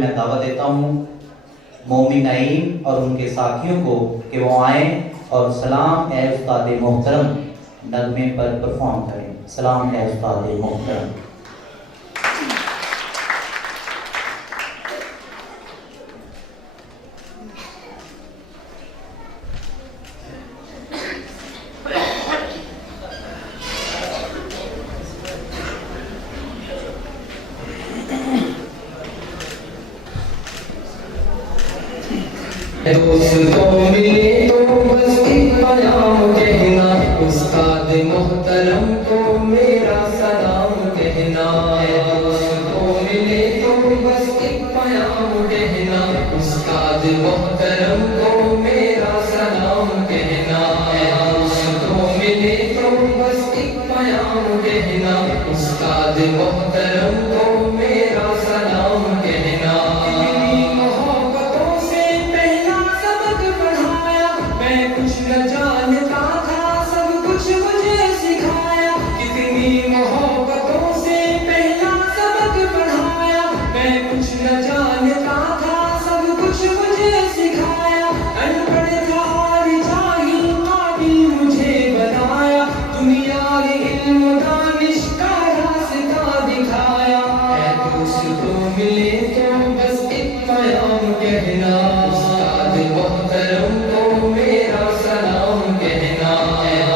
میں دعوت دیتا ہوں مومن نعیم اور ان کے ساتھیوں کو کہ وہ آئیں اور سلام اے استاد محترم نغمے پر پرفارم کریں. سلام اے استاد محترم. دوستوں ملے تو بس ایک پیام کہنا, استاد محترم کو میرا سلام کہنا. دوستوں ملے تو بس ایک پیام کہنا, استاد محترم کو میرا سلام کہنا. دوستوں ملے تو بس ایک پیام کہنا, استاد محترم کو میرا سلام کہنا. کچھ نہ جانتا تھا سب کچھ مجھے سکھایا, کتنی محبتوں سے پہلا سبق پڑھایا. میں کچھ نہ جانتا تھا سب کچھ مجھے سکھایا, ان پڑھ تھا اور جاہل قابل مجھے بنایا. دنیا علم دانش کا راستہ دکھایا. اے دوستوں ملے تو بس ایک پیام کہنا, استاد محترم کو میرا سلام کہنا.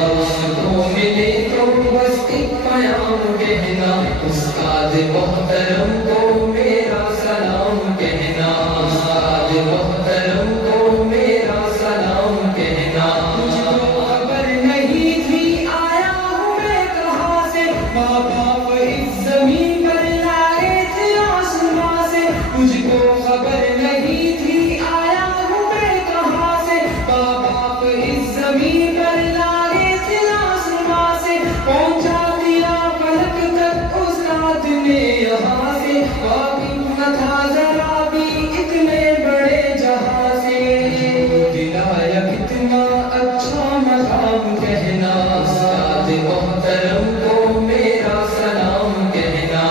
دوستوں ملے تو بس ایک پیام کہنا, استاد محترم کو میرا سلام کہنا. استاد محترم کو میرا سلام کہنا. مجھ کو خبر نہیں تھی آیا ہوں میں کہاں سے, ماں باپ اس زمین پر لائے تھے آسماں سے. مجھ کو خبر نہیں تھی آیا ہوں میں کہاں سے, ماں باپ اس زمین پر لائے تھے آسماں سے. پہنچا دیا فلک تک استاد نے یہاں سے, واقف نہ تھا ذرا بھی اتنے بڑے جہاں سے. دلایا کتنا اچھا مقام کہنا, استاد محترم کو میرا سلام کہنا.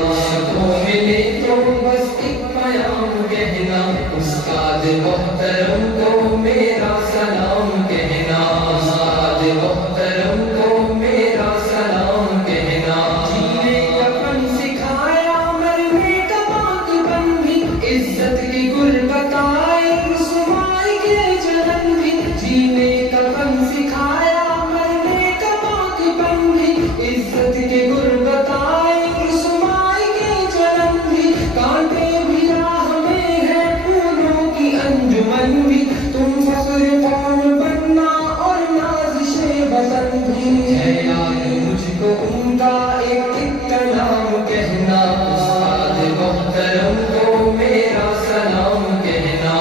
دوستوں ملے تو بس ایک پیام کہنا, استاد محترم کو میرا سلام کہنا. استاد محترم کو میرا سلام کہنا. جینے کا فن سکھایا, مرنے کا پاک بن بھی, عزت کی گل بتائے رسوائی کے جہن بھی. جینے کا فن سکھایا, مرنے کا پاک بن بھی, عزت کے گل بتائے رسوائی کے جہن بھی. کانٹے بھی راہ میں ہے پھولوں کی انجمن بھی, تم فخر قوم بننا اور نازش وطن بھی. ہے یاد مجھ کو ان کا ایک نام کہنا, استاد محترم کو میرا سلام کہنا.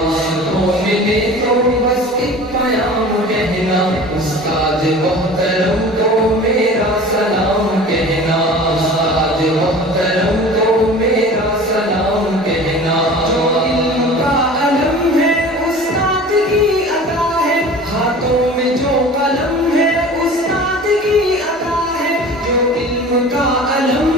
دوستوں ملے تو بس ایک پیام کہنا, استاد محترم کو میرا سلام کہنا. استاد محترم کو میرا سلام کہنا. جو علم کا علم ہے استاد کی عطا ہے, ہاتھوں میں جو قلم ہے استاد کی عطا ہے. جو علم کا علم